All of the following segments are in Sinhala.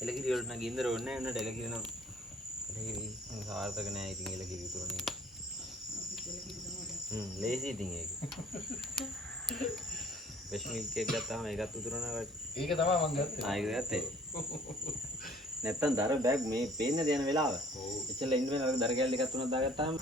එලකිරි වලට නම් ගින්දර ඕනේ නැහැ නේද එලකිරි නම් එලකිරි සාර්ථක නැහැ ඉතින් එලකිරි උතුරනේ ලේසි ඉතින් ඒක වෙස්මිල් කේක් ගත්තාම ඒකත් උතුරනවා ඒක තමයි මම ගත්තේ ඒක ගත්තේ නැත්තම් දර බෑග් මේ පේන්නේ දෙන වෙලාව එච්චර ඉන්න වෙන අර දර කැල්ල එකක් තුනක් දාගත්තාම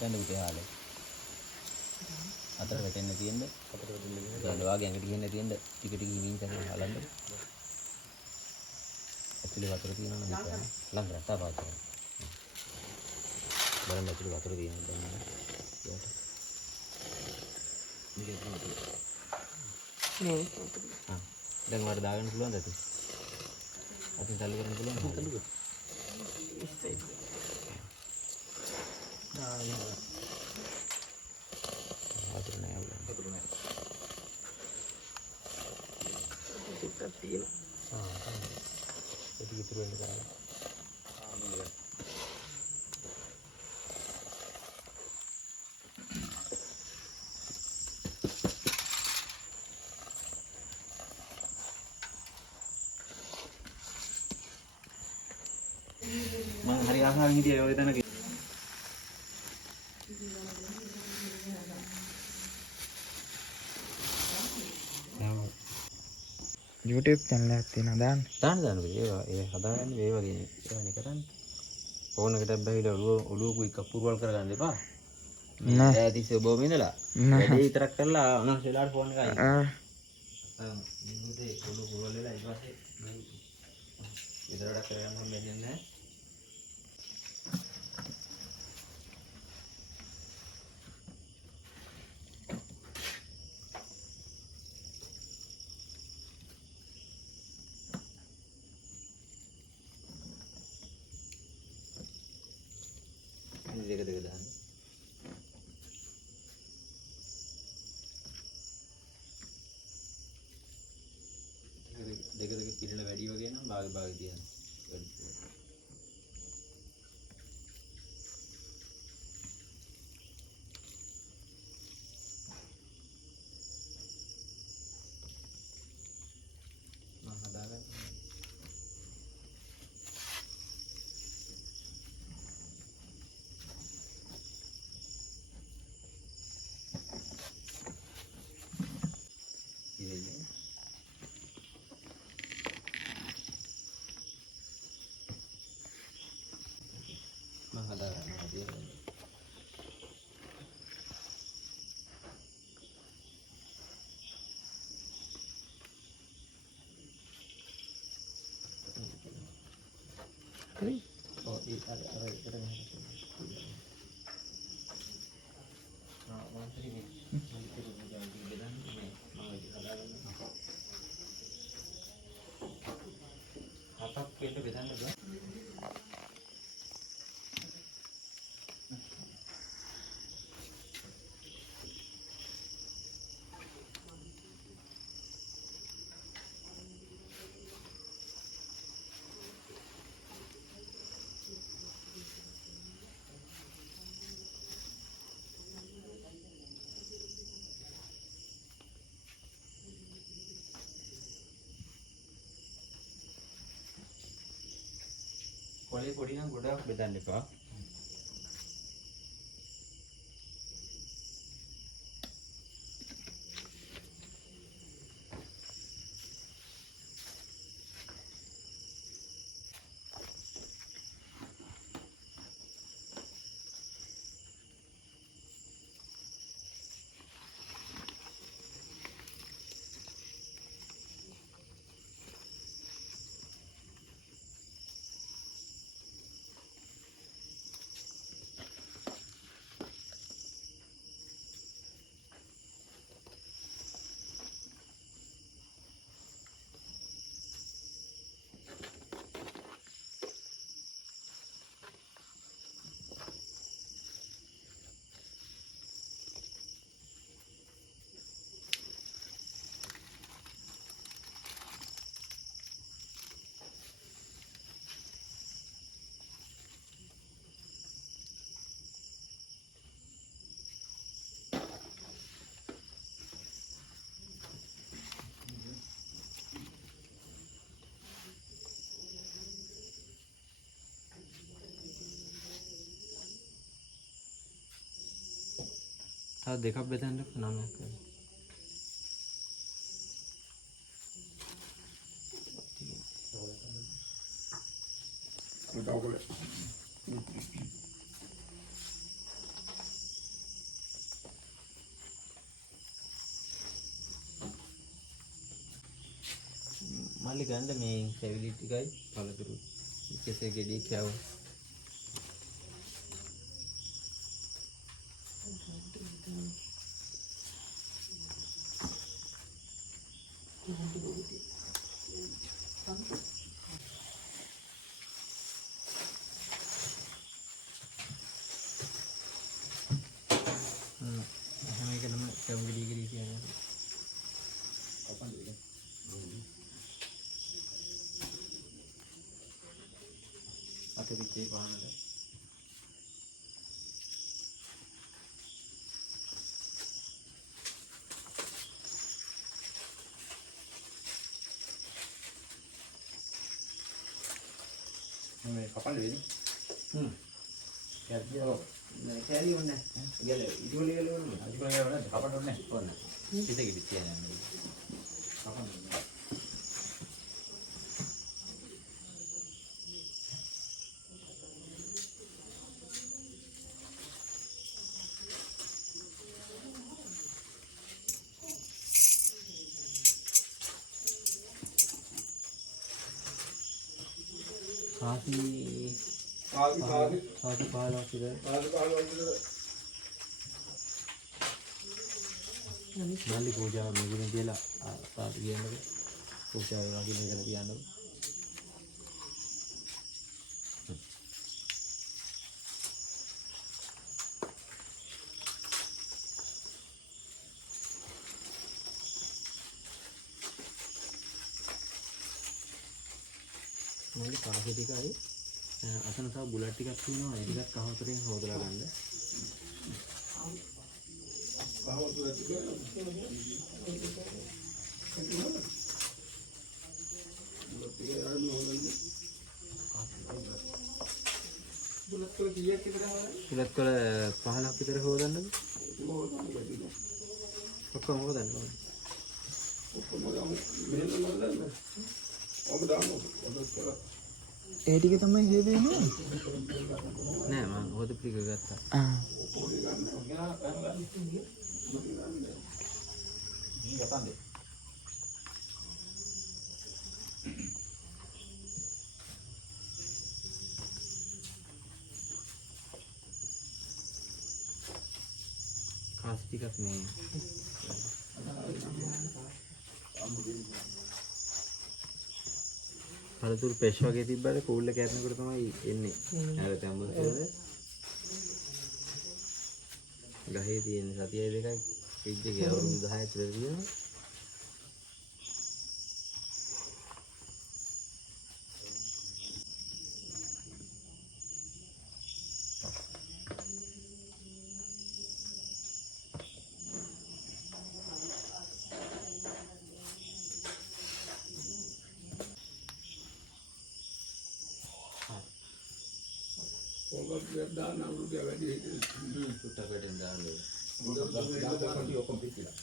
දැන් උදේ ආලේ අතට වැටෙන්න තියෙන්න අතට වැටෙන්න තියෙන්න වාගේ ඇඟට ගිහින් තියෙන්න ටික ටික හිමින් තමයි හලන්න ඇතුලේ වතුර තියෙනවා නම් හිතන්න ළඟ රටා පාතර බලන්න ඇතුලේ වතුර තියෙනවා දැන් යට මේක තමයි නේ දැන් වල දාගන්න පුළුවන්ද ඇති අතින් තල්ලු කරන්න පුළුවන්ද තල්ලු කරන්න ඉස්සෙයි වතුර නෑ වතුර නෑ ටිකක් තියෙනවා ඒක ඉතුරු වෙන්න කරා මම හරි ආසාවෙන් හිටියේ ඔය තැනක YouTube channel එකක් තියෙනවා දාන්න. දාන්න ඒවා ඒ හදාගන්නේ ඒ වගේ ඒවනේ කරන්නේ. ෆෝන් එකට බැහැවිලා ඔළුව එකක් පුරවල් කරගන්න එපා. නෑ. ඈ තිස්සේ ඔබ මිනලා. වැඩේ විතරක් කරලා අනවශ්‍ය වෙලාවට ෆෝන් එක අයින්. මේ ඔළුව පුරවල් වෙලා ඊට පස්සේ මේ විතරක් කරගන්න හම්බෙන්නේ නැහැ. දෙක දාන්න. දෙක පිරෙන වැඩි වගේ නම් භාග තියන්න. මම හදාගන්න. Oh, කොලේ පොඩි නම් ගොඩක් බෙදන්න එපා. තව දෙකක් බෙදන්න 9ක් කරලා. මල්ලි ගන්න මේ සෙවිලි ටිකයි පළතුරු කෙසේ ගෙඩි කෑව. හැම එකටම සෙවුම් ගෙඩි කියන්නේ. අත පිටේ පානද. මේ කපන්න වෙන්නේ. කැරි ඕනේ. ගල ඉතිවල ගල ඕනේ. අදිපල ගාව නැද්ද? කපන්න ඕනේ නැහැ. ඕනේ. පිටේ ගෙඩි තියන්නේ. කපන්න ඕනේ. සාසි 15ක් විතර. මල්ලි පූජාව මෙගුණ කියලා සාසි කියන්නේ පූජාව වගේ කරලා තියන්නකො. මල්ලි සාසි ටිකයි අතන තව බුලට් ටිකක් තියෙනවා. ඒ ටිකත් කහවතුරෙන් හොදලා ගන්න. බුලත් වල 15ක් විතර හොදන්නද? ඔක්කොම හොදන්න ඕනේ. ඒ ටික තමයි හේදෙන්නේ. නෑ මම හොදපු ටික ගත්තා. කාස් ටිකක් මේ පළතුරු පෙෂ් වගේ තිබ්බට කූල් එක ඇරනකොට තමයි එන්නේ. නැවත අම්බුතේ ගහේ තියෙන සතිය දෙකයි ෆ්‍රිජ් එකේ අවුරුදු 10ක් විතර තියෙනවා. සුට්ටක් වැටෙන් දාන්න ඔක්කොම පිටිලා.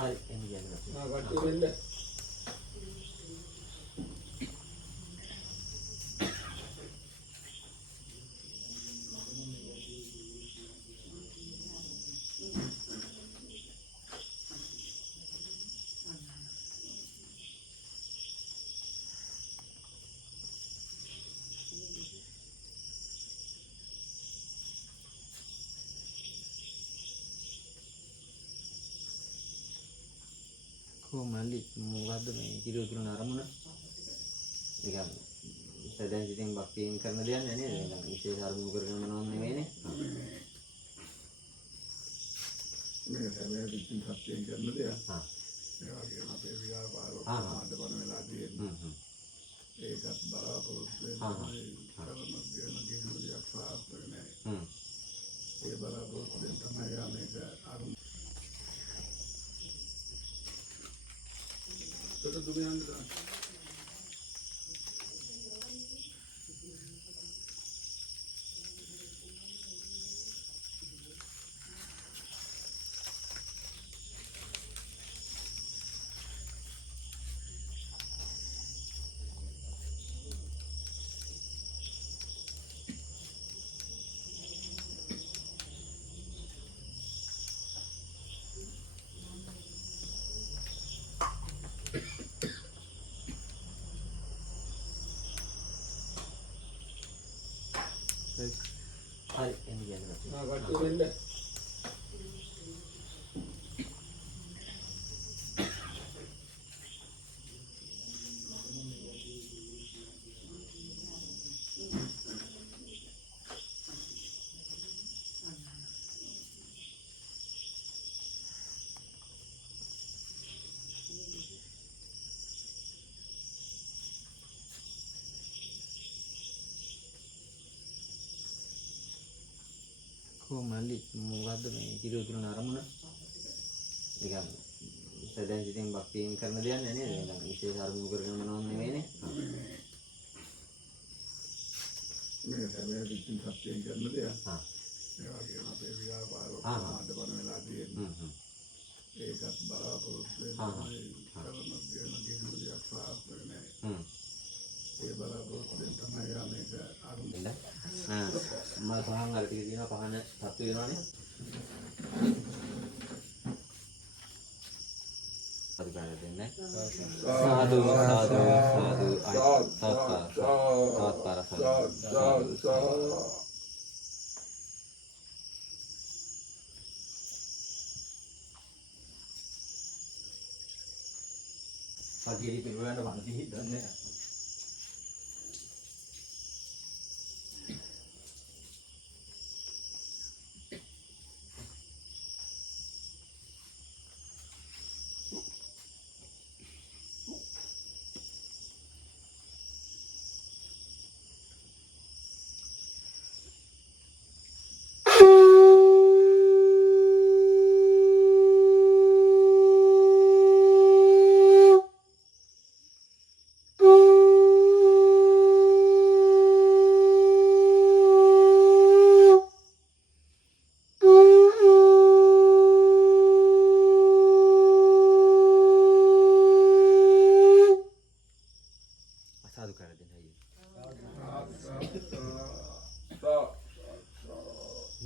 හරි එන්න කියන්න. කොහොමද මොකද්ද මේ කිරෝ තුන අරමුණ? නිකන් සදෙන් සිටින් භක්තියෙන් කරන දෙයක් නෑ නේද? නිකන් විශේෂ අරමුණු කරගෙන මොනවද නෙවෙයිනේ. මේ හැම විදිහකින් සත්‍යයෙන් කරන දෙයක්. හා. ඒ වගේම අපේ ව්‍යාපාර ආ. ආදපන වෙලා තියෙන්නේ. ඒකත් බලාපොරොත්තු ආ. වෙනවා. කරන දෙයක් කිසිදයක් සාර්ථක නෑ. ඒ බලාපොරොත්තුෙන් තමයි මේක අරුම. ඒක දුක යන්නේ. හරි එන්න කියන්න. කොහොමද මොකද්ද මේ කිරෝ තුන අරමුණ? නිකන් සදෙන් සිටින් භක්තියෙන් කරන දෙයක් නෑ නේද? නිකන් විශේෂ අරමුණු කරගෙන මොනවද නෙවෙයිනේ. මේ හැම විදිහකින් සත්‍යයෙන් කරන දෙයක්. හා. ඒ වගේම අපේ ව්‍යාපාර ආදපන වෙලා තියෙන්නේ. ඒකත් බලාපොරොත්තු වෙනවා. කරන දෙයක් සාර්ථක නෑ. ඒ බලාපොරොත්තුෙන් තමයි මේක අරුම. මම පහන් අර ටික දිනවා පහන සතු වෙනවනේ. හරි බාර දෙන්නේ. සාදු සාදු සාදු පගිරි පිළිවෙලට වන්දි හිටන්නේ.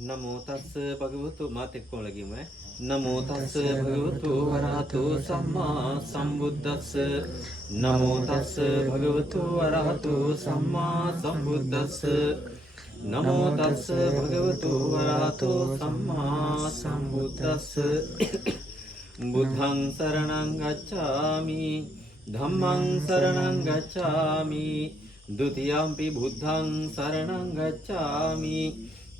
නමෝ තස්ස භගවතු මාත් එක්කම ලගියම නමෝ තස්ස භගවතු වරහතෝ සම්මා සම්බුද්දස්ස නමෝ තස්ස භගවතු වරහතෝ සම්මා සම්බුද්දස්ස නමෝ තස්ස භගවතු වරහතෝ සම්මා සම්බුද්දස්ස බුද්දස්ස බුද්ධං සරණං ගච්ඡාමි ධම්මං සරණං ගච්ඡාමි ဒုတိယံ පි බුද්ධං සරණං ගච්ඡාමි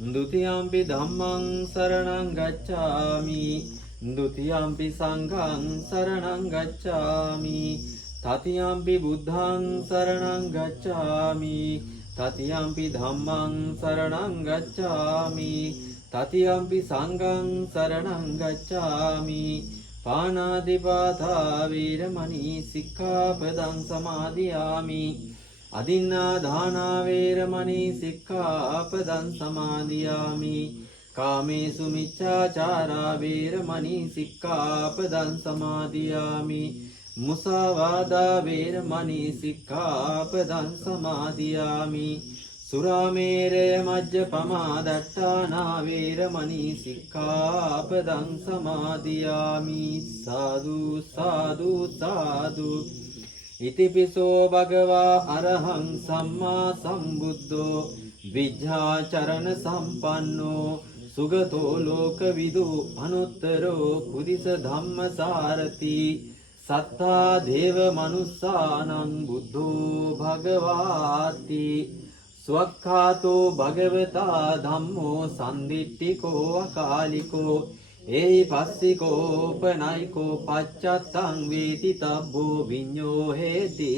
ဒုတိယံ පි ධම්මං සරණං ගච්ඡාමි ဒုတိယံ පි සංඝං සරණං ගච්ඡාමි တတိယံ පි බුද්ධං සරණං ගච්ඡාමි တတိယံ පි ධම්මං සරණං ගච්ඡාමි တတိယံ පි සංඝං සරණං ගච්ඡාමි පාණාතිපාතා වේරමණී සික්ඛාපදං සමාදියාමි අදින්නා දානා වේරමණී සික්ඛාපදං සමාදියාමි කාමේසු මිච්ඡාචාරා වේරමණී සික්ඛාපදං සමාදියාමි මුසාවාදා වේරමණී සික්ඛාපදං සමාදියාමි සුරාමේරය මජ්ජපමා දට්ඨානා වේරමණී සික්ඛාපදං සමාදියාමි සාදු සාදු සාදු ඉතිපිසෝ භගවා අරහං සම්මා සම්බුද්ධෝ විජ්ජාචරණ සම්පන්නෝ සුගතෝ ලෝකවිදු අනුත්තරෝ පුරිස ධම්මසාරති සත්තා දේව මනුස්සානං බුද්ධෝ භගවාති ස්වක්ඛාතෝ භගවතා ධම්මෝ සම්දිට්ඨිකෝ අකාලිකෝ ඒහි පස්සිකෝ පනයිකෝ පච්චත්තං වේති තබ්බෝ විඤ්ඤෝ හේති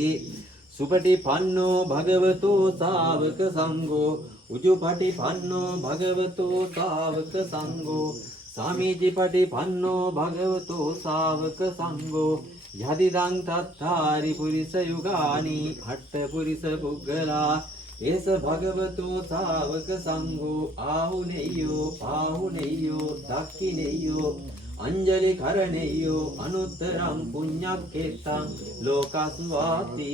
සුපටිපන්නෝ භගවතෝ ශාවක සංඝෝ උජුපටිපන්නෝ භගවතෝ ශාවක සංඝෝ සාමීචිපටිපන්නෝ භගවතෝ ශාවක සංඝෝ යදිදං තත්තාරි පුරිස යුගානි අට්ඨ පුරිස පුග්ගලා ඒස භගවතෝ ශාවක සංඝෝ ආහුනේයෝ දක්ඛිනේයෝ අංජලි කරණේයෝ අනුත්තරං පුඤ්ඤක්ඛේතං ලෝකස්වාති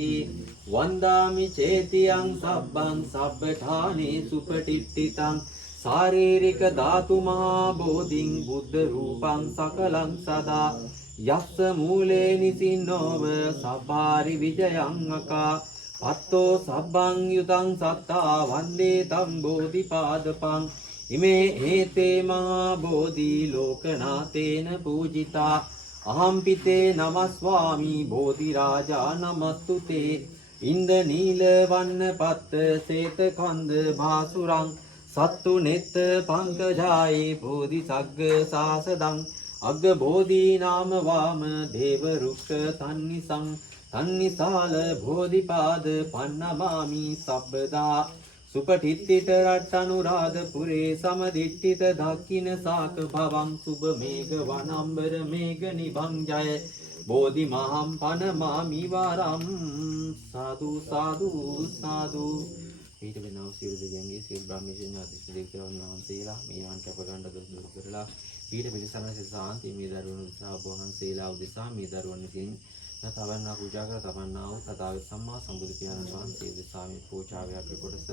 වන්දාමි චේතියං සබ්බං සබ්බඨානේ සුපටිට්ඨිතං ශාරීරික ධාතු මහා බෝධින් බුද්ධ රූපං සකලං සදා යස්ස මූලේ නිසින්නෝව සබ්බාරි විජයං අකා පත්තෝ සබ්බං යුතං සත්තා වන්දේ තං බෝධිපාදපං ඉමේ හේතේ මහා බෝධි ලෝකනාතේන පූජිතා අහම්පිතේ නමස්වාමි බෝධි රාජා නමස්තුතේ ඉන්ද නීල වන්න පත්ත සේත කන්ද භාසුරං සත්තු නෙත්ත පංකජායේ බෝධි සග්ග සාසදං අග්ග බෝධි නාම වාම දේව රුක්ක තන්නිසං තන්නිසාල බෝධිපාද පන්නමාමි සබ්බදා සුපටිත්තිත රට්ටනුරාධ පුරේ සමදිට්ඨිත දක්ඛින සාක භවං සුබ මේඝ වනම්බර මේඝ නිභංජය බෝධි මහම් පනමාමි වරම් සාදු සාදු සාදු ඊට වෙනව සියලු දෙවියන්ගේ සියලු බ්‍රහ්මයන් ආදිස්ස දේවතාවුන් වහන්සේලා මේ යන් කැප ගන්න දුරු කරලා ඊට පිළිසරණ සාන්ති මේ දරුවන උත්සාහ වහන්සේලා උදෙසා මේ දරුවන් විසින් තවන්නා පූජා කර තවන්නා වූ තථාගත සම්මා සම්බුදු පියාණන් වහන්සේ දෙසා මේ පූජාවයක් කොටස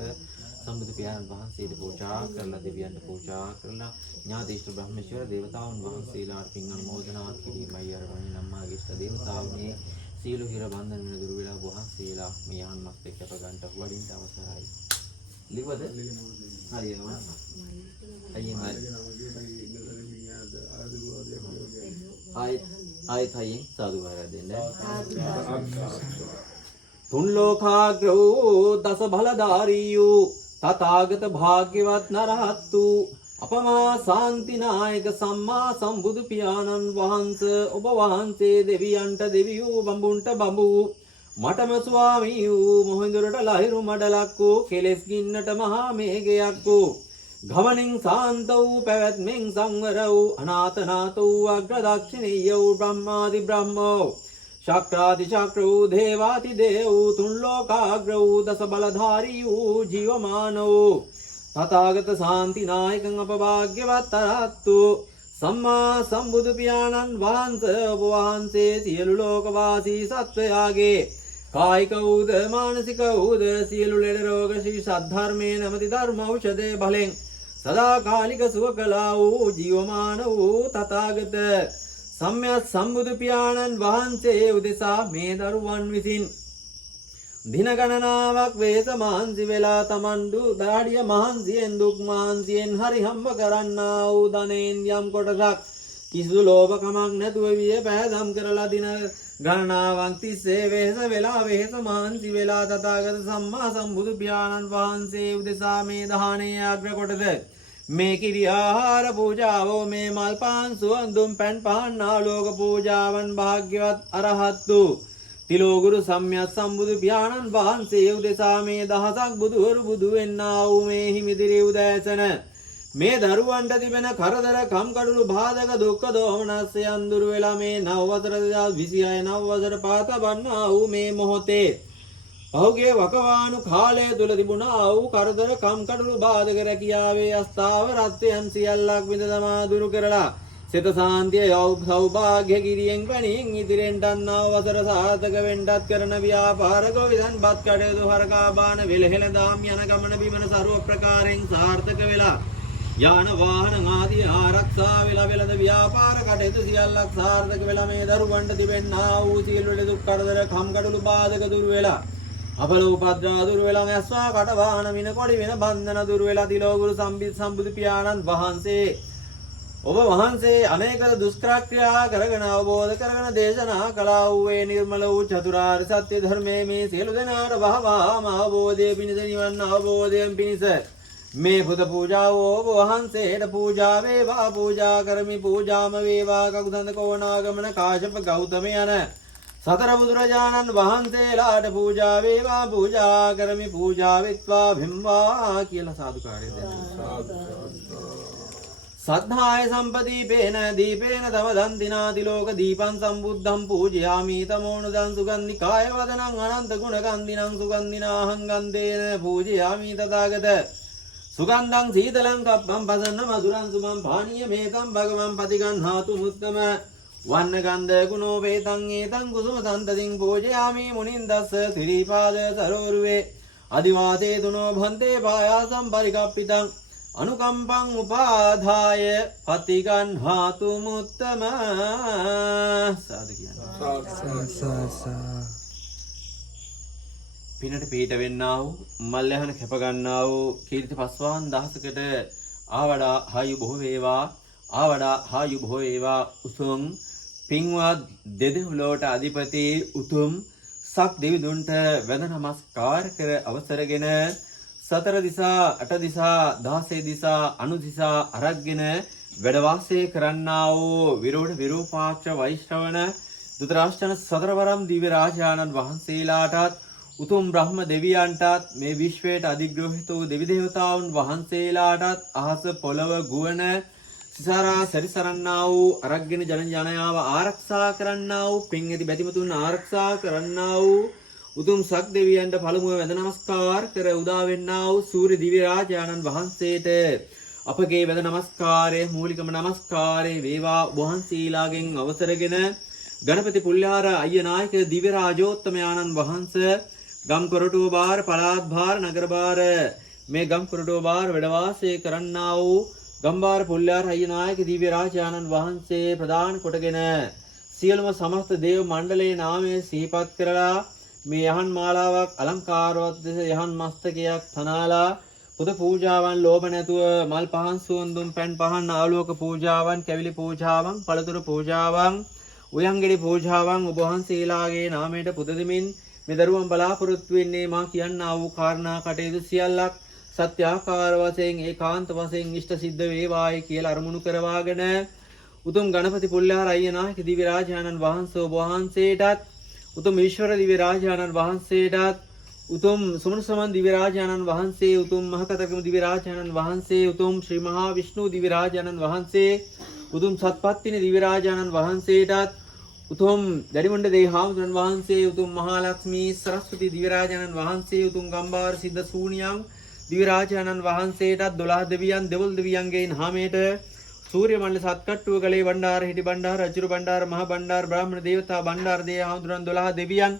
සම්බුදු පියාණන් වහන්සේට පූජා කරලා දෙවියන්ට පූජා කරලා ඥාතිෂ්ඨ බ්‍රහ්මචර්ය දේවතාවුන් වහන්සේලාට පින් අනුමෝදනා කිරීමයි අරගෙන නම්මාගේ ඉෂ්ඨ දේවතාවුනේ සීල හිර බන්ධන වෙන දුරු වෙලා වහන්සේලා මේ යහන්මත් එක්ක අප ගන්නට වඩින්න අවසරයි. ලිවද? හරියනවා. අයියෙන් ආයත් හයියෙන් සාදු වරක් දෙන්න. තුන් ලෝකාග්‍රෝ දස බලධාරියෝ තථාගත භාග්‍යවත් නරහත්තු අපමා ශාන්තිනායක සම්මා සම්බුදු පියාණන් වහන්සේ ඔබ වහන්සේ දෙවියන්ට දෙවියෝ බඹුන්ට බඹු මටම ස්වාමී වූ මොහින්දුරට ලහිරු මඩලක් වූ කෙලෙස් ගින්නට මහා මේඝයක් වූ ගමනින් සාන්ත වූ පැවැත්මෙන් සංවර වූ අනාථනාත වූ අග්‍රදක්ෂිණීය වූ බ්‍රහ්මාදි බ්‍රහ්මෝ ශක්‍රාදි ශක්‍ර වූ දේවාති දේව වූ තුන් ලෝකාග්‍ර වූ දස බලධාරී වූ ජීවමාන වූ තථාගත ශාන්තිනායකං අපභාග්‍යවත් අරහත්තු සම්මා සම්බුදු පියාණන් වහන්සේ ඔබ වහන්සේ සියලු ලෝකවාසී සත්වයාගේ කායික වූද මානසික වූද සියලු ලෙඩ රෝග ශ්‍රී සද්ධර්මයේ නැමැති ධර්ම ඖෂධයේ බලෙන් සදාකාලික සුව කළා වූ ජීවමාන වූ තථාගත සම්්‍යක් සම්බුදු පියාණන් වහන්සේ උදෙසා මේ දරුවන් විසින් දින ගණනාවක් වේස මහන්සි වෙලා තමන්දු දාඩිය මහන්සියෙන් දුක් මහන්සියෙන් හරි හම්බ කරන්නා වූ ධනෙන් යම් කොටසක් කිසිදු ලෝභකමක් නැතුව විය පෑදම් කරලා දින ගණනාවක් තිස්සේ වෙහෙස වෙලා වෙහෙස මහන්සි වෙලා තථාගත සම්මා සම්බුදු පියාණන් වහන්සේ උදෙසා මේ දානය අග්‍ර කොටද මේ කිරි ආහාර පූජාවෝ මේ මල් පාන් සුවඳුම් පැන් පහන් ආලෝක පූජාවන් භාග්‍යවත් අරහත් වූ තිලෝගුරු සම්්‍යක් සම්බුදු පියාණන් වහන්සේ උදෙසා මේ දහසක් බුදුවරු බුදු වෙන්නා වූ මේ හිමිදිරි උදෑසන මේ දරුවන්ට තිබෙන කරදර කම්කටොළු බාධක දුක්ඛ දෝමනස්යන් දුර වෙලා මේ නව වසර 2026 නව වසර පාතබන්නා වූ මේ මොහොතේ පහුගිය වකවානු කාලය තුල තිබුණා වූ කරදර කම්කටොළු බාධක රැකියාවේ අස්ථාව රත්යන් සියල්ලක් විඳ තමා දුරු කරලා සිත සාන්තිය සෞභාග්‍ය කිරියෙන් පැණින් ඉදිරියට යනා වසර සාර්ථක වෙන්නත් කරන ව්‍යාපාර ගොවිතැන් බත් කටයුතු හරකා බාන වෙලහෙල දාම් යන ගමන බිමන ਸਰව ප්‍රකාරයෙන් සාර්ථක වෙලා යාන වාහන ආදී ආරක්ෂා වෙලා වෙලද ව්‍යාපාර කටයුතු සියල්ලක් සාර්ථක වෙලා මේ දරුවන්ට තිබෙනා වූ සියලු දුක් කරදර කම්කටොළු බාධක දුරු වෙලා අපල උපද්‍රා දුරු වෙලා ඇස්වා කට වාහන මින කොඩි වෙන බන්ධන දුරු වෙලා තිලෝගුරු සම්බුදු පියාණන් වහන්සේ ඔබ වහන්සේ අනේක දුෂ්කරක්‍රියා කරගෙන අවබෝධ කරගෙන දේශනා කළා වූ ඒ නිර්මල වූ චතුරාර්ය සත්‍ය ධර්මයේ මේ සියලු දෙනාට වහවාම අවබෝධය පිණිස නිවන් අවබෝධයෙන් පිණිස මේ පුද පූජාව ඔබ වහන්සේට පූජා වේවා පූජා කරමි පූජාම වේවා කකුදන්ද කෝණාගමන කාශ්‍යප ගෞතම යන සතර බුදුරජාණන් වහන්සේලාට පූජා වේවා පූජා කරමි පූජා වෙත්වා භිම්වා කියලා සාදුකාරය දෙනවා. සද්ධාය සම්පදීපේන දීපේන තව දන්තිනාති ලෝක දීපං සම්බුද්ධං පූජයාමි තමෝනුදං සුගන්ධිකාය වදනං අනන්ත ගුණ ගන්ධිනං සුගන්ධිනාහං ගන්ධේන පූජයාමි තථාගත සුගන්ධං සීතලං කප්පං පසන්න මధుරං සුමං පානීය මේකං භගවං පතිගන්හාතු මුත්තම වන්න ගන්ධ ගුණෝ වේතං ඒතං කුසුම සන්තතින් පූජයාමි මුනින්දස්ස සිරිපාද සරෝරුවේ අදිවාසේ තුනෝ භන්තේ පායාසම් පරිකප්පිතං අනුකම්පං උපාදාය පතිගන්හාතු මුත්තම සාදු කියනවා. පිනට පිට වෙන්නා වූ මල්යහන කැප ගන්නා වූ කීර්ති පස්වාන් දහසකට ආවඩා හායු බොහෝ වේවා ආවඩා හායු බොහෝ වේවා උතුම් පින්වත් දෙදෙව්ලොවට අධිපති උතුම් සක් දෙවිඳුන්ට වැඳ නමස්කාර කර අවසරගෙන සතර දිසා අට දිසා 16 දිසා අනු දිසා අරගෙන වැඩ වාසය කරන්නා වූ විරෝධ විරූපාක්ෂ වෛශ්‍රවණ දුතරාෂ්ටන සතරවරම් දිව්‍ය රාජානන් වහන්සේලාටත් උතුම් බ්‍රහ්ම දෙවියන්ටත් මේ විශ්වයට අධිග්‍රහිත වූ දෙවි දේවතාවුන් වහන්සේලාටත් අහස පොළව ගුවන සිසාරා සැරිසරන්නා වූ අරගෙන ජනයාව ආරක්ෂා කරන්නා වූ පින් ඇති බැතිමතුන් ආරක්ෂා කරන්නා වූ උතුම් සක් දෙවියන්ට පළමුව වැඳ නමස්කාර කර උදා වෙන්නා වූ සූර්ය දිව්‍ය රාජානන් වහන්සේට අපගේ වැඳ නමස්කාරය මූලිකම නමස්කාරය වේවා වහන්සීලාගෙන් අවසරගෙන ගණපති පුල්යාර අයියනායක දිව්‍ය රාජෝත්තමයාණන් වහන්සේ ගම් කොරටුව බාර පළාත් භාර නගර භාර මේ ගම් කොරටුව බාර වැඩ වාසය කරන්නා වූ ගම්බාර පුල්යාර අයියනායක දිව්‍ය රාජානන් වහන්සේ ප්‍රදාන කොටගෙන සියලුම සමස්ත දේව මණ්ඩලයේ නාමය සිහිපත් කරලා මේ යහන් මාලාවක් අලංකාරවත් දෙස යහන් මස්තකයක් තනාලා පුද පූජාවන් ලෝභ නැතුව මල් පහන් සුවඳුම් පැන් පහන් ආලෝක පූජාවන් කැවිලි පූජාවන් පළතුරු පූජාවන් උයන්ගෙඩි පූජාවන් ඔබ වහන්සේලාගේ නාමයට පුද දෙමින් මේ දරුවන් බලාපොරොත්තු වෙන්නේ මා කියන්නා වූ කාරණා කටයුතු සියල්ලක් සත්‍යාකාර වශයෙන් ඒකාන්ත වශයෙන් ඉෂ්ට සිද්ධ වේවායි කියලා අරමුණු කරවාගෙන උතුම් ගණපති පුල්ලාර අයියනායක දිව්‍ය රාජානන් වහන්සේ ඔබ වහන්සේටත් උතුම් ඊශ්වර දිව්‍ය රාජානන් වහන්සේටත් උතුම් සුමන සමන් දිව්‍ය රාජානන් වහන්සේ උතුම් මහකතකම දිව්‍ය රාජානන් වහන්සේ උතුම් ශ්‍රී මහා විෂ්ණු දිව්‍ය රාජානන් වහන්සේ උතුම් සත්පත්තිනි දිව්‍ය රාජානන් වහන්සේටත් උතුම් දැඩිමුණ්ඩ දේහාමුදුරන් වහන්සේ උතුම් මහා ලක්ෂ්මී සරස්වති දිව්‍ය රාජානන් වහන්සේ උතුම් ගම්බාර සිද්ධ සූනියම් දිව්‍ය රාජානන් වහන්සේටත් 12 දෙවියන් දෙවොල් දෙවියන්ගේ නාමයට සූර්ය මණ්ඩල සත්කට්ටුව ගලේ බණ්ඩාර හිටි බණ්ඩාර රජුරු බණ්ඩාර මහ බණ්ඩාර බ්‍රාහ්මණ දේවතා බණ්ඩාර දේහාමුදුරන් 12 දෙවියන්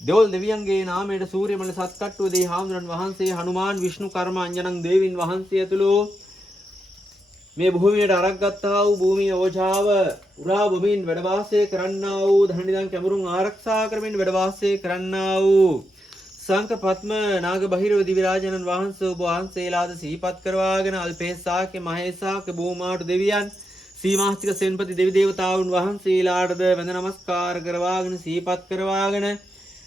දෙවොල් දෙවියන්ගේ නාමයට සූර්ය මණ්ඩල සත්කට්ටුව දේහාමුදුරන් වහන්සේ හනුමාන් විෂ්ණු කර්ම අංජනන් දේවින් වහන්සේ ඇතුළු මේ භූමියට අරක් ගත්තා වූ භූමිය ඕජාව උරා බොමින් වැඩ වාසය කරන්නා වූ ධනිදන් කැමරුන් ආරක්ෂා කරමින් වැඩ වාසය කරන්නා වූ සංක පත්ම නාග බහිරව දිව්‍ය රාජානන් වහන්සේ ඔබ වහන්සේලාද සිහිපත් කරවාගෙන අල්පේසාක මහේසාක භූමාට දෙවියන් සීමාස්තික සෙන්පති දෙවි දේවතාවුන් වහන්සේලාටද වැඳ නමස්කාර කරවාගෙන සීපත් කරවාගෙන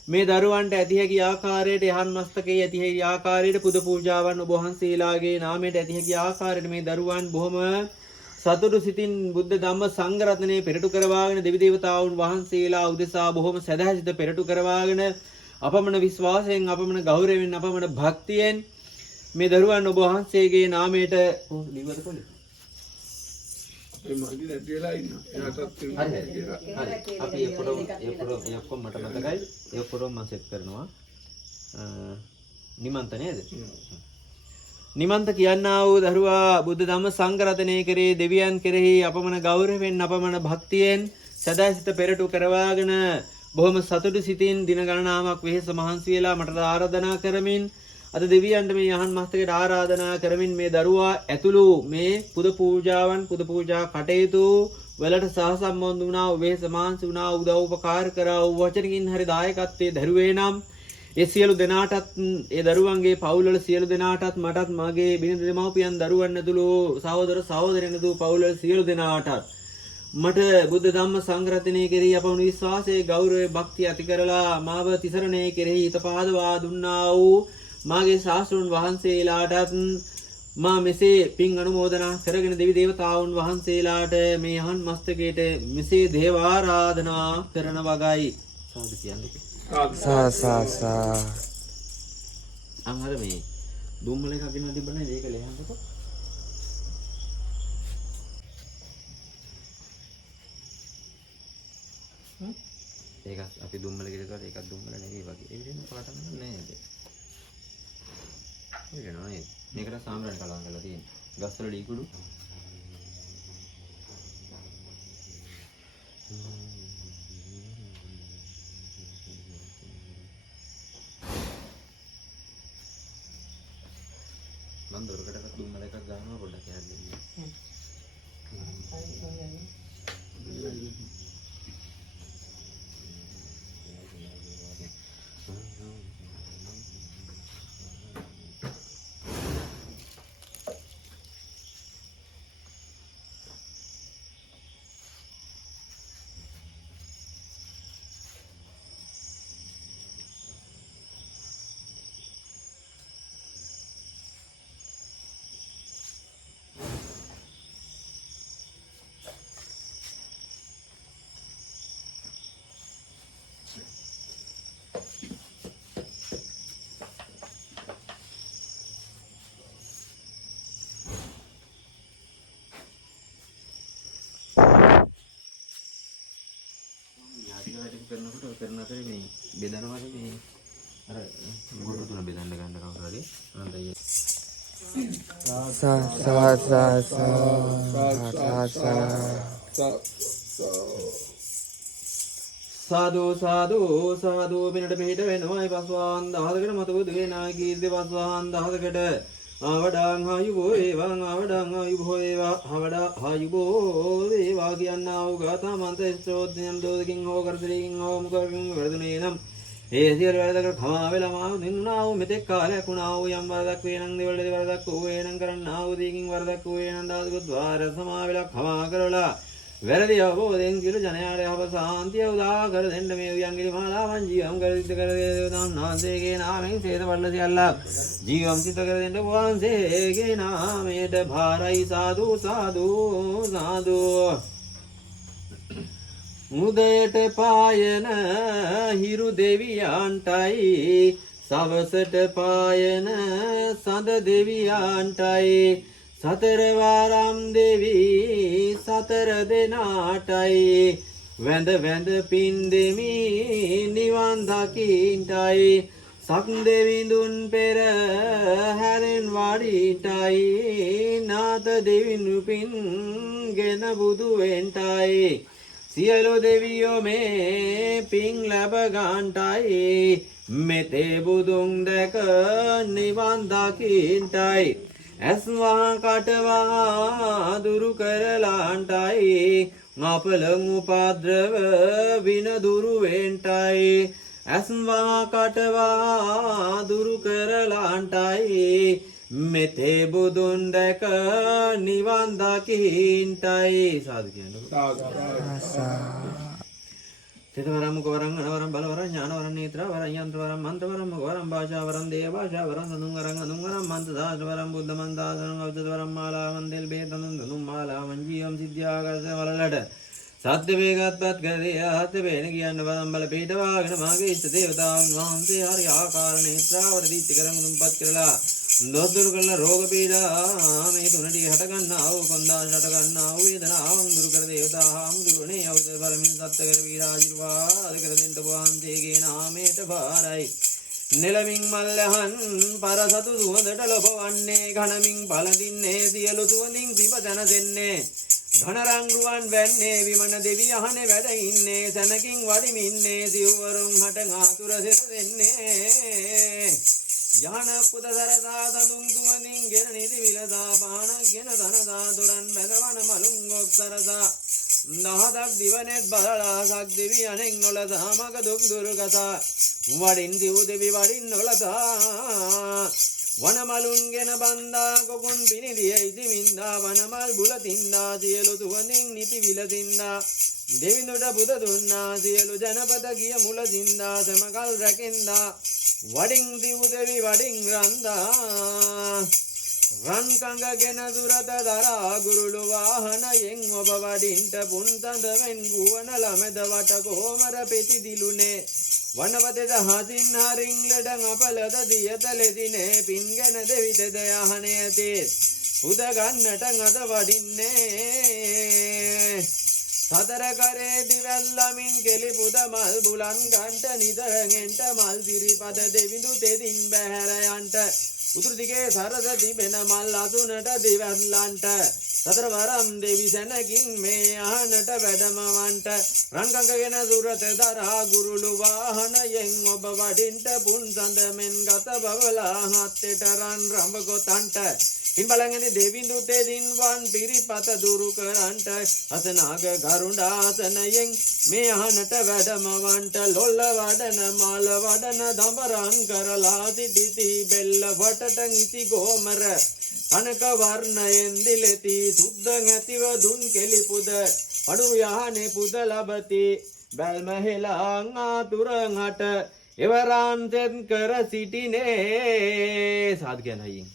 මේ දරුවන්ට ඇති හැකි ආකාරයට යහන් මස්තකයේ ඇති හැකි ආකාරයට පුද පූජාවන් ඔබ වහන්සේලාගේ නාමයට ඇති හැකි ආකාරයට මේ දරුවන් බොහොම සතුටු සිතින් බුද්ධ ධම්ම සංඝ රත්නයේ පෙරටු කරවාගෙන දෙවි දේවතාවුන් වහන්සේලා උදෙසා බොහොම සදහසිත පෙරටු කරවාගෙන අපමණ විශ්වාසයෙන් අපමණ ගෞරවයෙන් අපමණ භක්තියෙන් මේ දරුවන් ඔබ වහන්සේගේ නාමයට ලිව්වද කොල්ලේ ඒ මල්ලි නැති වෙලා ඉන්නවා. එයාටත් අපි ඒ ෆොටෝ ඔක්කොම මට මතකයි. ඒ ෆොටෝ මම සෙට් කරනවා. නිමන්ත නේද? නිමන්ත කියන්නා වූ දරුවා බුද්ධ ධම්ම සංඝ රත්නයේ කෙරෙහි දෙවියන් කෙරෙහි අපමණ ගෞරවයෙන් අපමණ භක්තියෙන් සදාසිත පෙරටු කරවාගෙන බොහොම සතුටු සිතින් දින ගණනාවක් වෙහෙස මහන්සි වෙලා මට ආරාධනා කරමින් අද දෙවියන්ට මේ යහන් මස්තකයට ආරාධනා කරමින් මේ දරුවා ඇතුළු මේ පුද පූජාවන් පුද පූජා කටයුතු වලට සහසම්බන්ධ වුණා වෙහෙස මහන්සි වුණා උදව් උපකාර කරා වූ වචනකින් හරි දායකත්වයේ දරුවේ නම් ඒ සියලු දෙනාටත් ඒ දරුවන්ගේ පවුල්වල සියලු දෙනාටත් මටත් මගේ බිරිඳ දෙමව්පියන් දරුවන් ඇතුළු සහෝදර සහෝදරයන් ඇතුළු පවුල්වල සියලු දෙනාටත් මට බුද්ධ ධම්ම සංඝ රත්නයේ කෙරෙහි අපමණ විශ්වාසයේ ගෞරවයේ භක්තිය ඇති කරලා මාව තිසරණයේ කෙරෙහි හිත පහදවා දුන්නා වූ මාගේ ශාස්ත්‍රඥ වහන්සේලාටත් මා මෙසේ පින් අනුමෝදනා කරගෙන දෙවි දේවතාවුන් වහන්සේලාට මේ යහන් මස්තකයට මෙසේ දේව ආරාධනා කරන වගයි සාදු කියන්නේ අංගර මේ දුම්මල එකක් ගෙනලා තිබ්බනේ මේක ලෙහන්නකො ඒක අපි දුම්මල ගෙදරට ඒකක් දුම්මල නෙවෙයි වගේ ඒ විදිහට පාටම නෑ ඒක නෑ මේකට සාම්රාණි කලවම් කරලා තියෙන්නේ ගස්වල ඩීකුඩු මම දොරකඩට දුම්මල එකක් ගන්නවා පොඩ්ඩක් යන්න දෙන්න. කරනකොට කරන අතරේ මේ බෙදනවා මේ අර ගොඩ තුන බෙදන්න ගන්න කවුරු හරි අනන්තය සාදු සාදු සාදු පිනට පිට වෙනවායි පස්වාන් දහසකට මත බුදු වෙනා කීර්ති පස්වාන් දහසකට ආවඩං ආයුබෝ ඒවං ආවඩං ආයුබෝ ඒවා ආවඩා ආයුබෝ ඒවා කියන්නා වූ ගාථා මන්ත්‍ර ස්තෝත්‍රයන් දෝදකින් හෝ කරදරකින් හෝ මුකකින් වර්ධනේ නම් ඒ සියලු වැරදකට කමා වෙලා මාව නින්නා වූ මෙතෙක් කාලයක් වුණා වූ යම් වරදක් වේනම් දෙවලදී වරදක් වූ වේනම් කරන්නා වූ දීකින් වරදක් වූ වේනම් දාසක ద్వාර සමා වෙලා කමා කරලා වැරදි අවබෝධයෙන් සියලු ජනයාට යහපත සාන්තිය උදා කර දෙන්න මේ උයන්ගිරි මාලාවන් ජීවම් කර සිද්ධ කර දේවතාවුන් වහන්සේගේ නාමයෙන් සේත වඩල සියල්ල ජීවම් සිද්ධ කර දෙන්න වහන්සේගේ නාමයට භාරයි සාදු සාදු සාදු මුදයට පායන හිරු දෙවියන්ටයි සවසට පායන සඳ දෙවියන්ටයි සතර වාරම් දෙවි සතර දෙනාටයි වැඳ වැඳ පින් දෙමි නිවන් දකින්ටයි සක් දෙවිඳුන් පෙර හැරෙන් වඩින්ටයි නාත දෙවිඳු පින් ගෙන බුදු වෙන්ටයි සියලු දෙවියෝ මේ පින් ලැබ ගන්නටයි මෙතේ බුදුන් දැක නිවන් දකින්ටයි ඇස්වා කටවා දුරු කරලාන්ටයි අපලං උපද්‍රව වින දුරු වෙන්ටයි ඇස්වා කටවා දුරු කරලාන්ටයි මෙතේ බුදුන් දැක නිවන් දකින්ටයි සාදු කියනවා. තෙතවරම් මුකවරම් අනවරම් බලවරම් ඥානවරම් නේත්‍රවරම් යන්ත්‍රවරම් මන්ත්‍රවරම් මුකවරම් භාෂාවරම් දේව භාෂාවරම් සනුවරම් අනුවරම් මන්ත දාසවරම් බුද්ධ මන්දාසනං අවදවරම් මාලා වන්දෙල් බේතනුන් දුනුම් මාලා මංජීයම් සිද්ධාගස වලලඩ සත්‍ය වේගත්පත් කරේ ආත වේන කියන්න වදම් බල පිටවාගෙන මාගේ ඉෂ්ට දේවතාවුන් වහන්සේ හරි ආකාර නේත්‍රාවර දීත්‍ය කරන් උන්පත් කරලා දොස්දුරු කරන රෝග පීඩා මේ තුනටි හට ගන්නා වූ කොන්දාස් හට ගන්නා වූ වේදනාවන් දුරු කර දේවතා හාමුදුරනේ අවත පරමින් සත්‍ය කර වීරාජිර්වාද කර දෙන්න වහන්සේගේ නාමයට බාරයි නෙලමින් මල්ලහන් පරසතු සුවඳට ලොබවන්නේ ඝනමින් පළඳින්නේ සියලු සුවඳින් සිඹ දැනසෙන්නේ ධනරං රුවන් වැන්නේ විමන දෙවි අහනේ වැඩ ඉන්නේ සනකින් වඩිමින්නේ සිව්වරුන් හට ආතුර සෙත දෙන්නේ යහන පුද සරසා සඳුන් තුමනින් ගෙන නිදි විලසා පානක් ගෙන දනසා දුරන් බැඳවන මලුන් ගොස් සරසා දහසක් දිවනෙත් බලලා සක් දෙවි අනෙක් නොලසා මග දුක් දුර්ගතා වඩින් දිව් දෙවි වඩින් නොලසා වනමලුන් ගෙන බන්දා කොකුන් පිනිදිය ඉතිමින්දා වනමල් බුලතින්දා සියලු සුවඳින් නිති විලසින්දා දෙවිඳුට පුද දුන්නා සියලු ජනපද ගිය මුල සින්දා සමකල් රැකෙන්දා වඩින් දිව් දෙවි වඩින් රන්දා රන්කඟගෙන දුරත දරා ගුරුළු වාහනයෙන් ඔබ වඩින්ට පුන්සඳවෙන් ගුවන ළමෙද වට කොමර පෙති දිලුනේ වනපතෙද හසින් හරින් ලෙඩ අපලද දියත ලෙදිනේ පින්ගෙන දෙවිතද යහනේ ඇතේ උද ගන්නට අද වඩින්නේ සතර කරේ දිවැල්ලමින් කෙලි පුද මල් බුලන් ගන්ට නිතරගෙන්ට මල් සිරිපද දෙවිඳු තෙදින් බැහැර යන්ට උතුරු දිගේ සරස තිබෙන මල් අසුනට දිවැල්ලන්ට සතර වරම් දෙවි සැනකින් මේ අහනට වැඩමවන්ට රන්කඟගෙන සුරත දරා ගුරුළු වාහනයෙන් ඔබ වඩින්ට පුන්සඳ මෙන් ගත බවලා හත්තෙට රන් රඹ ගොතන්ට පින් බලංගෙදි දෙවිඳු තෙදින් වන් පිරිපත දුරු කරන්ට අසනාග ගරුණාසනයෙන් මේ අහනට වැඩමවන්ට ලොල්ල වඩන මල වඩන දඹරන් කරලා සිටිති බෙල්ල වටට ඉති ගෝමර කනක වර්ණයෙන් දිලෙති සුද්ධ ඇතිව දුන් කෙලි පුද පඩු යහනේ පුද ලබති බැල්ම හෙලං ආතුරන් හට එවරන් සෙන් කර සිටිනේ සාදු කියන අයියෙන්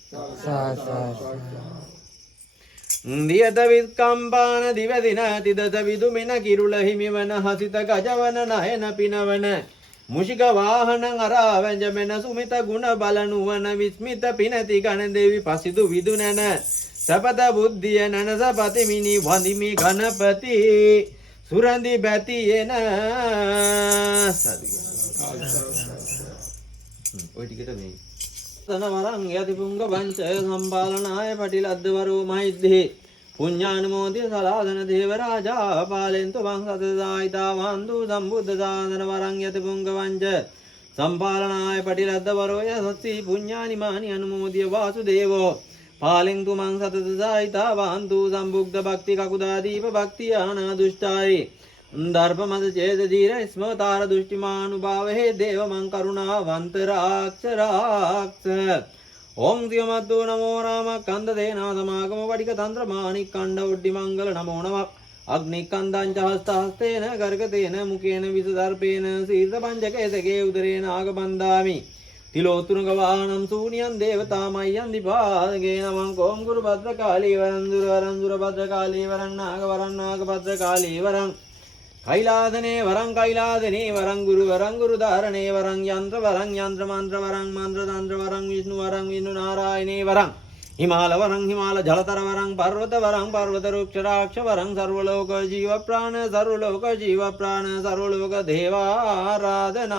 දියත විස්කම්පාන දිවදින තිදස විදුමින කිරුල හිමිවන හසිත ගජවන නයන පිනවන මුෂික වාහන අරා වැජමෙන සුමිත ගුණ බලනුවන විස්මිත පිනති ගණ දෙවි පසිදු විදුනන සපත බුද්ධිය නනසපති මිනි වඳිමි ගණපති සුරඳි බැතියන ඔය ටිකට මේ තනවරං යති පුංග පංච සම්පාලනාය පටිලද්දවරෝ මහිද්දේ පුඤ්ඤානුමෝදිත සලාදන දේව රාජා පාලෙන්තු වංසතදායිතා වන්දු සම්බුද්ධ සාසන වරං යති පුංග පංච සම්පාලනාය පටිලද්දවරෝ යසති පුඤ්ඤානිමානි අනුමෝදිය වාසුදේවෝ පාලෙන්තු මංසතදායිතා වන්දු සම්බුද්ධ භක්ති කකුදාදීප භක්ති ආනා දුෂ්ටායි දර්ප මද චේත දීර ස්මතාර දෘෂ්ටිමානුභාවේ දේව මං කරුණා වන්තරාක්ෂ රාක්ෂ ඕම් දියමද්දෝ නමෝ රාම කන්ද දේනා සමාගම වඩික තන්ත්‍ර මාණික් කණ්ඩ උඩ්ඩි මංගල නමෝ නමක් අග්නිකන්දං චහස්තහස්තේන ගර්ගතේන මුකේන විස දර්පේන සීර්ත පංචකේතකේ උදරේ නාග බන්දාමි තිලෝතුරුග වාහනම් සූනියන් දේවතාමයන් දිපාදගේ නමං කෝම් ගුරු භද්‍රකාලී වරන් දුර භද්‍රකාලී වරන් නාග භද්‍රකාලී වරන් කෛලාසනේ වරං කෛලාසනේ වරං ගුරු ධාරණේ වරං යන්ත්‍ර මන්ත්‍ර වරං මන්ත්‍ර තන්ත්‍ර වරං විෂ්ණු නාරායනේ වරං හිමාල වරං හිමාල ජලතර වරං පර්වත රුක්ෂ රාක්ෂ වරං සර්වලෝක ජීව ප්‍රාණ සර්වලෝක දේවාරාධනා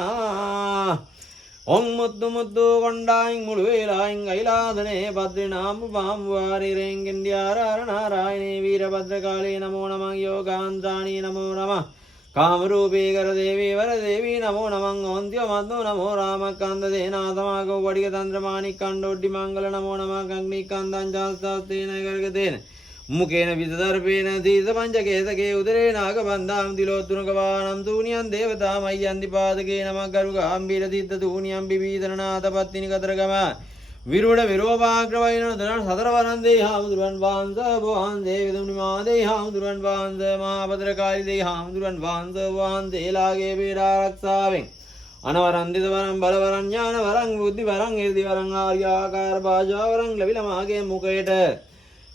ඕම් මුද්දු කොණ්ඩායින් මුළු වේලායින් කෛලාසනේ බද්රිනාම පාම්වාරි රෙන්ගෙන්ඩියාර නාරායනේ වීරභද්‍රකාලේ නමෝ නමං යෝගාන්ත්‍රාණී නමෝ නමः කාමරූපේ කර දේවී වර දේවී නමෝ නමං ඕන්ත්‍ය මද්දෝ නමෝ රාමකන්ද දේනා සමාගෝ වඩික තන්ත්‍ර මාණික් කණ්ඩෝඩ්ඩි මංගල නමෝ නමං අග්නිකන්දං ජාස්තාස්තේන ගර්ගතේන මුකේන විදදර්පේන දීස පංචකේතකේ උදරේ නාග බන්දාම් දිලෝතුරුක වානම් සූනියන් දේවතාමයන් දිපාදකේ නමක් ගරු ගාම්භීර සිද්ධ සූනියන් බිබීතන නාථපත්තිනි කතරගම විරුඩ විරෝපාග්‍රවයින දරන සතර වරන්දේ හාමුදුරන් වහන්සේ වහන්සේ විදුනිමාදේ හාමුදුරන් වහන්සේ මහාපතරකාරීදේ හාමුදුරන් වහන්සේ වහන්සේලාගේ පීඩා ආරක්ෂාවෙන් අනවරන්දිත වරන් බලවරන් ඥාන වරන් බුද්ධි වරන් 이르දි වරන් ආර්යාකාර භාෂා වරන් ලැබිලා මාගේ මුඛයට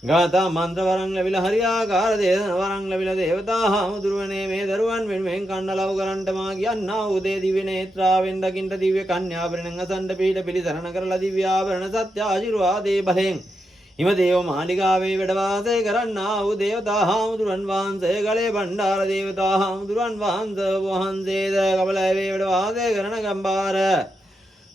ගාථා මන්ත්‍ර වරන් ලැබිලා හරියාකාර දේශන වරන් ලැබිලා දේවතා හාමුදුරුවනේ මේ දරුවන් වෙනුවෙන් කන්නලව් කරන්ට මා කියන්නා උදේ දිව්‍ය නේත්‍රාවෙන් දකින්ට දිව්‍ය කන්‍යාවරණං අසණ්ඩ පීඨ පිළිසරණ කරලා දිව්‍ය ආවරණ සත්‍ය ආශිර්වාදේ බලෙන් හිම දේව මාලිගාවේ වැඩ වාසය කරන්නා වූ දේවතා හාමුදුරන් වහන්සේ ගලේ බණ්ඩාර දේවතා හාමුදුරන් වහන්සේ වහන්සේද කබලයේ වැඩ වාසය කරන ගම්බාර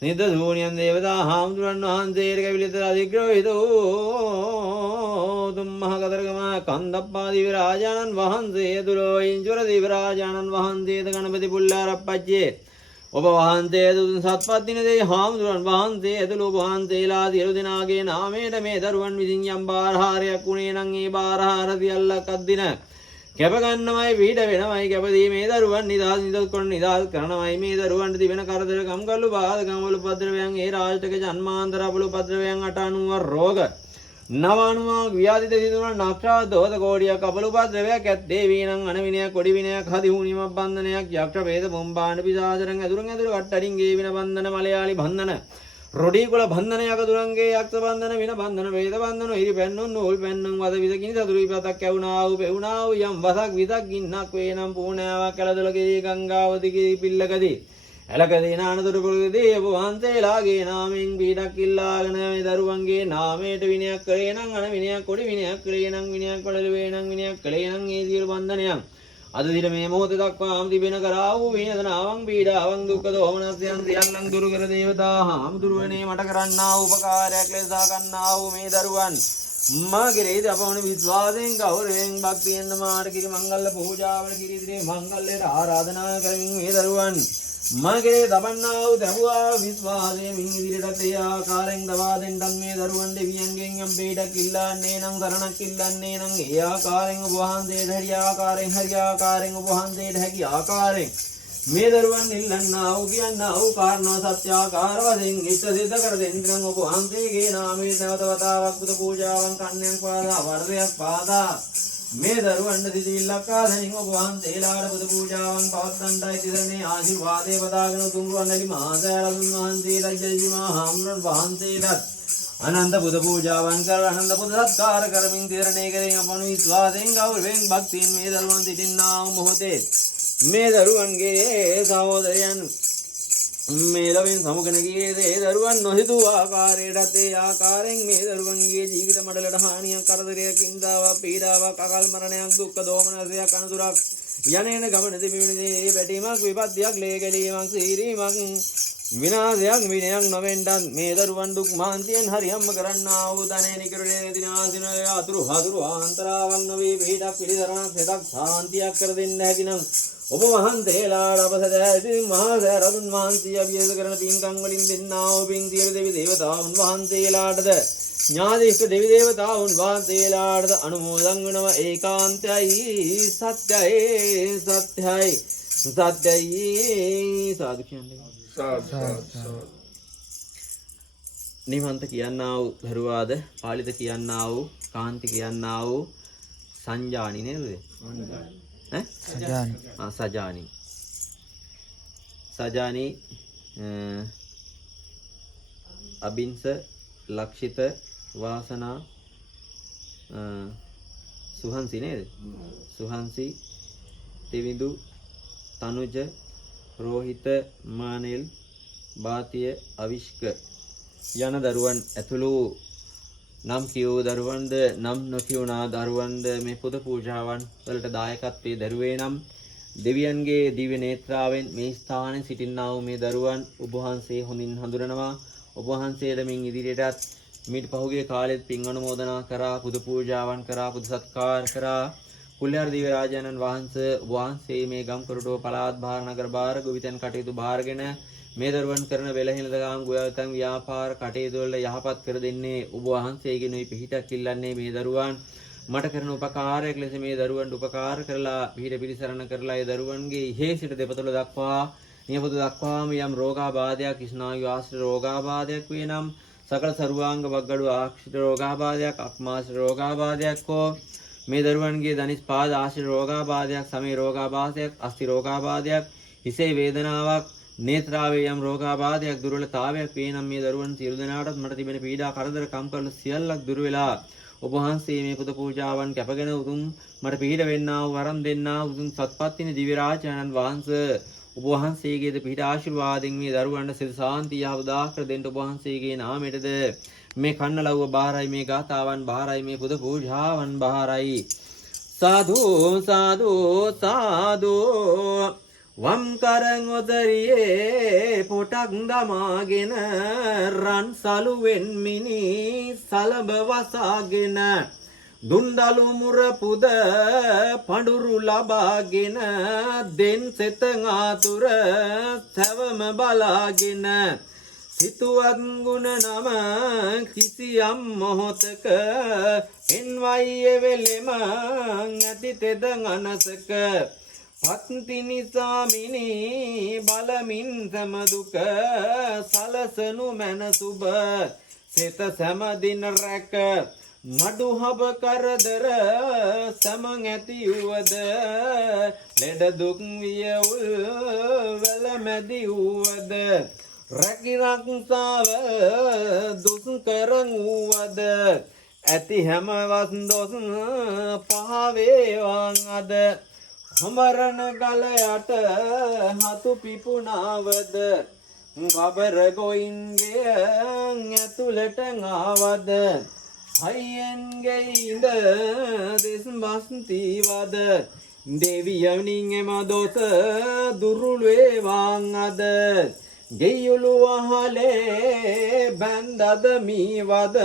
නිද දූනියන් දේවතා හාමුදුරන් වහන්සේට කැවිලිත අධිග්‍රහිත වූ තුම්මහ කතරගම කන්දප්පා දිව්‍ය රාජානන් වහන්සේ දුලෝ ඉන්ජුර දිව්‍ය රාජානන් වහන්සේද ගණපති පුල්ලාරප්පච්චේ ඔබ වහන්සේ දුන් සත්පත් දිනදී හාමුදුරන් වහන්සේ ඇතුළු වහන්සේලා සියලු දෙනාගේ නාමයට මේ දරුවන් විසින් යම් බාරහාරයක් උනේ නම් ඒ බාරහාර සියල්ලක් අද්දින කැප ගන්නමයි පීඩ වෙනමයි කැපදී මේ දරුවන් නිදහස් කරනමයි මේ දරුවන්ට තිබෙන කරදර කම්කල්ලු බාධකම් වල උපද්‍රවයන් ඒ රාජ්‍යක ජන්මාන්තර අපල උපද්‍රවයන් 890 රෝග 99 ව්‍යාධි දෙසිතුන නක්ෂා දෝත කෝඩියක් අපල උපද්‍රවයක් ඇත්තේ වීනම් අනවිනයක් කොඩි විනයක් හදි හුනිමක් බන්ධනයක් යක්ෂ වේද මොම්බාණ්ඩ පිසාචරන් ඇදුරන් කට්ටඩින් ගේ වින බන්ධන මලයාලි බන්ධන රොඩී කුල බන්ධන යකදුරන්ගේ යක්ෂ බන්ධන වින බන්ධන වේද බන්ධන ඉරි පැන්නුන් නූල් පැන්නුන් වද විදකින් සතුරු විපතක් ඇවුනා වූ පෙවුනා වූ යම් වසක් විදක් ගින්නක් වේනම් පූණාවක් කලදොලකදී ගංගාවතිගේ පිල්ලකදී එලකදී නානතුරු කුලදී ඔබ වහන්සේලාගේ නාමයෙන් පීඩක් ඉල්ලාගෙන මේ දරුවන්ගේ නාමයට විනයක් කළේ නම් අන විනයක් කොඩි විනයක් කළේ නම් විනයක් වලලු වේ නම් විනයක් කළේ නම් ඒ සියලු බන්ධනයන් අද දින මේ මොහොත දක්වාම තිබෙන කරා වූ වේදනාවන් පීඩාවන් දුක්ඛ දෝමනස්යන් සියල්ලන් දුරු කර දේවතා හාමුදුරුවනේ මට කරන්නා වූ උපකාරයක් ලෙස සාකන්නා වූ මේ දරුවන් මාගේ දපවන විශ්වාසයෙන් ගෞරවයෙන් භක්තියෙන් මාට කිරි මංගල්‍ය පූජාවල කිරි ඉදිරියේ මංගල්‍යයට ආරාධනා කරමින් මේ දරුවන් මාගේ දබන්නා වූ දහුවා විශ්වාසයෙන් ඉදිරියට ඒ ආකාරයෙන් දවා දෙන්නන් මේ දරුවන් දෙවියන්ගෙන් යම් බේඩක් ඉල්ලන්නේ නම් තරණක් ඉල්ලන්නේ නම් ඒ ආකාරයෙන් ඔබ වහන්සේට හැරි ආකාරයෙන් ඔබ වහන්සේට හැකි ආකාරයෙන් මේ දරුවන් ඉල්ලන්නා වූ කියන්නා වූ කාරණා සත්‍යාකාර වශයෙන් ඉෂ්ට සිද්ධ කර දෙන්න නම් ඔබ වහන්සේගේ නාමයෙන් නැවත වතාවක් බුදු පූජාවන් කන්‍යන් පාදා වර්ධයක් පාදා මේ දරුවන්ට සිතිවිල්ලක් ආසනින් ඔබ වහන්සේලාට බුදු පූජාවන් පවත්වන්නයි තිරනේ ආශිර්වාදේ පදාගෙන උතුම්රුවන් නැලි මහසෑරතුන් වහන්සේලා ජයසිමා හාමුදුරන් වහන්සේලාත් අනන්ත බුදු පූජාවන් කරලා අනන්ත පුද සත්කාර කරමින් තිරනේ කරෙන් අපන විශ්වාසයෙන් ගෞරවයෙන් භක්තියෙන් මේ දරුවන් සිටින්නා වූ මොහොතේ මේ දරුවන්ගේ සහෝදරයන් මේ ලවින් සමුගෙන ගියේ ඒ දරුවන් නොහිතූ ආකාරයටත් ඒ ආකාරයෙන් මේ දරුවන්ගේ ජීවිත මඩලට හානියක් කරදරයක් ඉඳාවක් පීඩාවක් අකල් මරණයක් දුක්ඛ දෝමනසයක් අනතුරක් යන්නේන ගමන දෙමිනේ වැටීමක් විපත්තියක් ලේ ගැලීමක් සීරීමක් විනාශයක් විනයක් නොවෙන්නත් මේ දරුවන් දුක් මාන්තියෙන් හරියම්ම කරන්නා වූ ධනේ නිකරුණේ දිනාසින අතුරු හතුරු ආන්තරාවන් නොවේ පිටක් පිළිසරණක් සෙතක් සාන්තියක් කර දෙන්න හැකිනම් ඔබ වහන්සේලාට අපසදැති මහා සෑරතුන් වහන්සේ අභියස කරන පින්කම් වලින් දෙන්නා වූ පින් සියලු දෙවි දේවතාවුන් වහන්සේලාටද ඥාතිෂ්ඨ දෙවි දේවතාවුන් වහන්සේලාටද අනුමෝදන් වෙනවා ඒකාන්තයි සත්‍යයි සාදු කියන්නේ නිමන්ත කියන්නා වූ දරුවාද පාලිත කියන්නා වූ කාන්ති කියන්නා වූ සංජානි නේද සජානි අබින්ස ලක්ෂිත වාසනා සුහන්සි නේද සුහන්සි තෙවිඳු තනුජ රෝහිත මානෙල් බාතිය අවිෂ්ක යන දරුවන් ඇතුළු නම් කියෝ දරුවන්ද නම් නොකියුණා දරුවන්ද මේ පුද පූජාවන් වලට දායකත්වයේ දරුවේ නම් දෙවියන්ගේ දිව්‍ය නේත්‍රාවෙන් මේ ස්ථානයේ සිටින්නා වූ මේ දරුවන් ඔබ වහන්සේ හොඳින් හඳුනනවා ඔබ වහන්සේට මින් ඉදිරියටත් මිට පහුගිය කාලෙත් පින් අනුමෝදනා කරා පුද පූජාවන් කරා පුද සත්කාර කරා කුල්යාර දිව්‍ය රාජානන් වහන්සේ මේ ගම්කරටුව පළාත් භාර නගර භාර ගොවිතැන් කටයුතු භාරගෙන මේ දරුවන් කරන වෙලහිලදගම් ගොයතන් ව්‍යාපාර කටයුතු වල යහපත් කර දෙන්නේ ඔබ වහන්සේගෙනුයි පිහිටක් ඉල්ලන්නේ මේ දරුවන් මට කරන උපකාරයක් ලෙස මේ දරුවන්ට උපකාර කරලා පිහිට පිළිසරණ කරලා ඒ දරුවන්ගේ ඉහේ සිට දෙපතුල දක්වා නියපොතු දක්වාම යම් රෝගාබාධයක් ස්නායු ආශ්‍රිත රෝගාබාධයක් වේ නම් සකල සරුවාංග වග්ගඩු ආශ්‍රිත රෝගාබාධයක් අක්මාශ රෝගාබාධයක් හෝ මේ දරුවන්ගේ ධනිස් පාද ආශ්‍රිත රෝගාබාධයක් සමේ රෝගාබාධයක් අස්ථි රෝගාබාධයක් හිසේ වේදනාවක් නේත්‍රාවේ යම් රෝගාබාධයක් දුර්වලතාවයක් වේ නම් මේ දරුවන් සියලු දෙනාටත් මට තිබෙන පීඩා කරදර කම්කටොළු සියල්ලක් දුර වෙලා ඔබ වහන්සේ මේ පුද පූජාවන් කැපගෙන උතුම් මට පිහිට වෙන්නා වූ වරම් දෙන්නා උතුම් සත්පත්තිනි දිව්‍ය රාජානන් වහන්සේ ඔබ වහන්සේගේද පිහිට ආශිර්වාදයෙන් මේ දරුවන්ට සිත සාන්තිය යහපදාකර දෙන්න ඔබ වහන්සේගේ නාමයටද මේ කන්නලව්ව බාරයි මේ ගාතාවන් බාරයි මේ පුද පූජාවන් බාරයි සාදු සාදු සාදු වම් කරන් ඔතරියේ පොටක් දමාගෙන රන් සලුවෙන් මිනි සලබ වසාගෙන දුන්දලු මුර පුද පඳුරු ලබාගෙන දෙන් සෙතන් ආතුර සැවම බලාගෙන සිතුවත් ගුණ නම කිසියම් මොහොතක එන්වයි වෙලෙම ඇති තෙද අනසක පත්තිනි සාමිනි බලමින් සම දුක සලසනු මන සුබ සිත සෑම දින රැක නඩු හබ කරදර සම ඇති වූද ලෙඩ දුක් වියවුල් වල මැදි වූද රැකි රක්සාව දුස් කරන් වූද ඇති හැම වස් දොස් පහවේ වං අද හමරණ ගල යට හතු පිපුණාවද කබර ගොයින්ගේ ඇතුළට ආවද හයියෙන්ගේ ඉඳ දෙස් මස්තිවද දෙවියනින් එම දොත දුරුලේ වාං අද ගෙයුළු වහලේ බැන්දද මීවද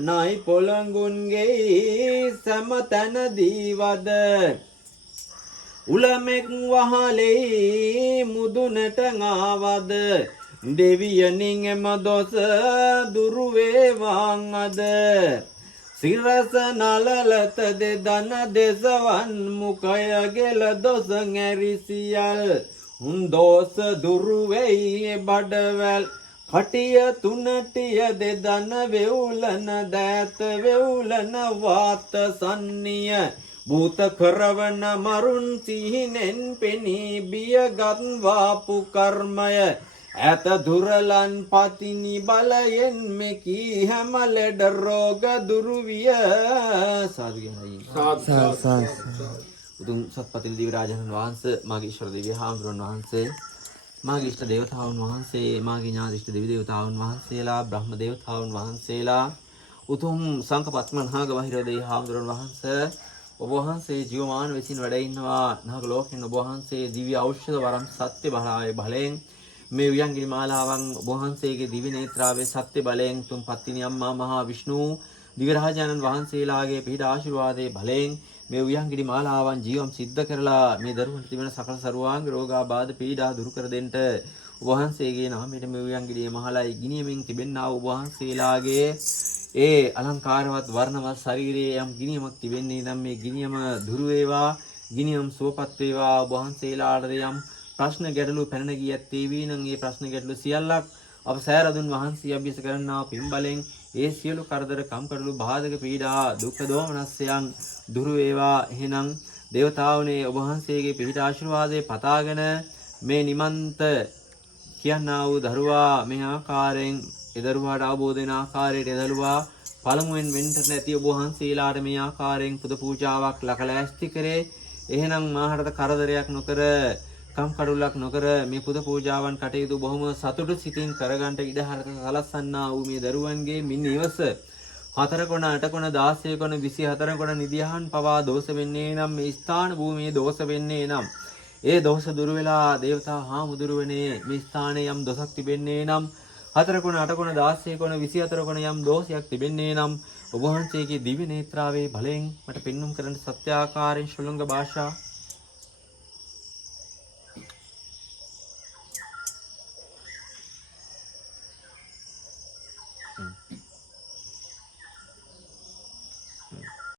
නයි පොළඟුන්ගේ සැම තැන දීවද උලමෙක් වහලේ මුදුනට ආවද දෙවියනින් එම දොස දුරුවේ වාං අද සිරස නලලත දෙදන දෙසවන් මුකය ගෙල දොස ඇරිසියල් උන් දෝස දුරුවෙයි බඩවැල් කටිය තුනටිය දෙදන වෙවුලන දෑත වෙවුලන වාත සන්නිය භූත කරවන මරුන් සිහිනෙන් පෙනී බියගත් වාපු කර්මය ඇත දුරලන් පතිනි බලයෙන් මෙකී හැම ලෙඩ රෝග දුරුවිය උතුම් සත්පතිනි දිව්‍ය රාජානන් වහන්සේ මාගේ ඊශ්වර දෙවියන් හාමුදුරන් වහන්සේ මාගේ ඉෂ්ට දේවතාවුන් වහන්සේ මාගේ ඥාති ඉෂ්ට දෙවි දේවතාවුන් වහන්සේලා බ්‍රහ්ම දේවතාවුන් වහන්සේලා උතුම් සංඝපත්මන් හාග වහිරදේ හාමුදුරන් වහන්සේ ඔබ වහන්සේ ජීවමාන වෙසින් වැඩ ඉන්නවා නාග ලෝකෙන් ඔබ වහන්සේ දිව්‍ය ඖෂධ වරම් සත්‍ය බලාවේ බලයෙන් මේ උයන්ගිරි මාලාවන් ඔබ වහන්සේගේ දිව්‍ය නේත්‍රාවේ සත්‍ය බලයෙන් තුන් පත්තිනි අම්මා මහා විෂ්ණු දිව්‍ය රාජානන් වහන්සේලාගේ පිහිට ආශිර්වාදයේ බලයෙන් මේ උයන්ගිරි මාලාවන් ජීවම් සිද්ධ කරලා මේ දරුවන්ට තිබෙන සකල සරුවාංග රෝගාබාධ පීඩා දුරු කර දෙන්න ඔබ වහන්සේගේ නාමයට මේ උයන්ගිරි මහලයි ගිනියමින් තිබෙනා ඔබ වහන්සේලාගේ ඒ අලංකාරවත් වර්ණවත් ශරීරයේ යම් ගිනියමක් තිබෙන්නේ නම් මේ ගිනියම දුරු වේවා ගිනියම් සුවපත් වේවා ඔබ වහන්සේලාට යම් ප්‍රශ්න ගැටලු පැන ගිය ඇත්තේ වී නම් ඒ ප්‍රශ්න ගැටලු සියල්ලක් අප සෑරදුන් වහන්සේ අභ්‍යස කරන්නා පින්බලෙන් ඒ සියලු කරදර කම්කටොළු බාධක පීඩා දුක් දෝමනස්යන් දුරු වේවා එහෙනම් දේවතාවුනේ ඔබ වහන්සේගේ පිහිට ආශිර්වාදයේ පතාගෙන මේ නිමන්ත කියනා වූ දරුවා මේ ආකාරයෙන් ඒ දරුවාට අවබෝධ වෙන ආකාරයට එදළුවා පළමුවෙන් වෙන්න නැති ඔබ වහන්සේලාට මේ ආකාරයෙන් පුද පූජාවක් ලකලෑස්ති කරේ එහෙනම් මාහට කරදරයක් නොකර කම්කටොළක් නොකර මේ පුද පූජාවන් කටයුතු බොහොම සතුටු සිතින් කරගන්න ඉඩ හරක සලස්සන්නා වූ මේ දරුවන්ගේ මින් නිවස 4 කොන 8 කොන 16 කොන 24 කොන නිදියහන් පවා දෝෂ වෙන්නේ නම් මේ ස්ථාන භූමියේ දෝෂ වෙන්නේ නම් ඒ දෝෂ දුරු වෙලා දේවතා හාමුදුරුවනේ මේ ස්ථානයේ යම් දොසක් තිබෙන්නේ නම් 4 කොන 8 කොන 16 කොන 24 කොන යම් දෝෂයක් තිබෙන්නේ නම් ඔබ වහන්සේගේ දිව්‍ය නේත්‍රාවේ බලයෙන් මට පෙන්눔 කරන සත්‍යාකාරයෙන් ශ්‍රලංග භාෂා